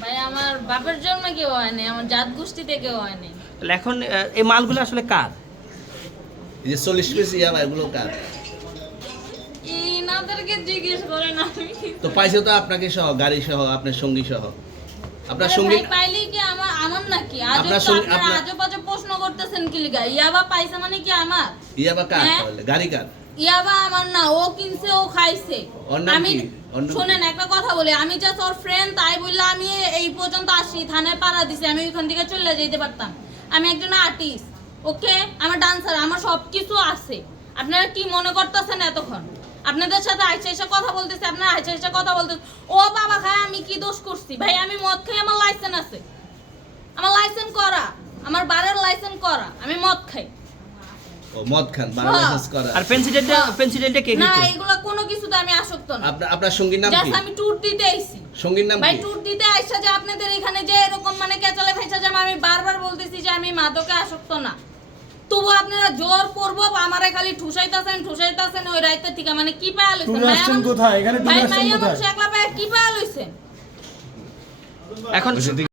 ভাই আমার বাপের জন্ম কেউ হয় নাই, আমার জাত গোষ্ঠীতে কেউ হয় নাই। তাহলে এখন এই মালগুলো আসলে কার? এই যে 40 পিস ইয়াবা এগুলো কার? ইনাদেরকে জিজ্ঞেস করেন, আমি তো পাইছে তো আপনাকে সহ, গাড়ি সহ, আপনার সঙ্গী সহ। আপনার আরে সঙ্গী ভাই পাইলেই কি আমার নাকি? আপনার সঙ্গী আপনারা আপনার আজব বাজব প্রশ্ন করতেছেন কি লিগা? ইয়াবা পাইছে মানে কি আমার? ইয়াবা কার হ্যাঁ? তাহলে? গাড়ি কার? ইয়াবা আমার না, ও কিনছে, ও খাইছে। ওর নাম আমি কি? ওর নাম শুনেন একটা কথা বলি, আমি জাস্ট ওর ফ্রেন্ড, তাই বললে আমি এই পর্যন্ত আসি, থানায় পাড়া দিছি, আমি ওইখান থেকে চলে যেতে পারতাম। আমি একজন আর্টিস্ট, ওকে, আমার ডান্সার, আমার সব কিছু আছে। আপনারা কি মনে করতেছেন এতক্ষণ? আপনাদের সাথে আইসা কথা বলতেছে, আপনারা আইসা কথা বলতেছে। ও বাবা খায়, আমি কি দোষ করছি? ভাই আমি মদ খাই, আমার লাইসেন্স আছে, আমার লাইসেন্স করা, আমার বারের লাইসেন্স করা, আমি মদ খাই। ও মদ খান, হ্যাঁ। বাংলাদেশ করা। আর পেন্সিডেন্টটা কে না, দিত? এগুলা কোনো কিছুতে আমি আসক্ত না। আপনার সঙ্গীর নাম কি? জাস্ট আমি ট্যুর দিতে আইছি। সঙ্গীর নাম ভাই কি? ট্যুর দিতে আইসা যে আপনাদের এখানে যে এরকম মানে কেচালে ফেঁচা যাবে, আমি বারবার বলতেছি যে আমি মাদকে আসক্ত না, তবু আপনারা জোর করবো আমারে খালি ঠুসাইতাছেন ওই রাইতে থেকে। মানে কি পায়া লইছেন? ট্যুরে আসছেন কোথায়? এখানে ট্যুরে ভাই আসছেন মাইয়া কোথায়? মানুষ একলা পায়া কি পায়া লইছেন? এখন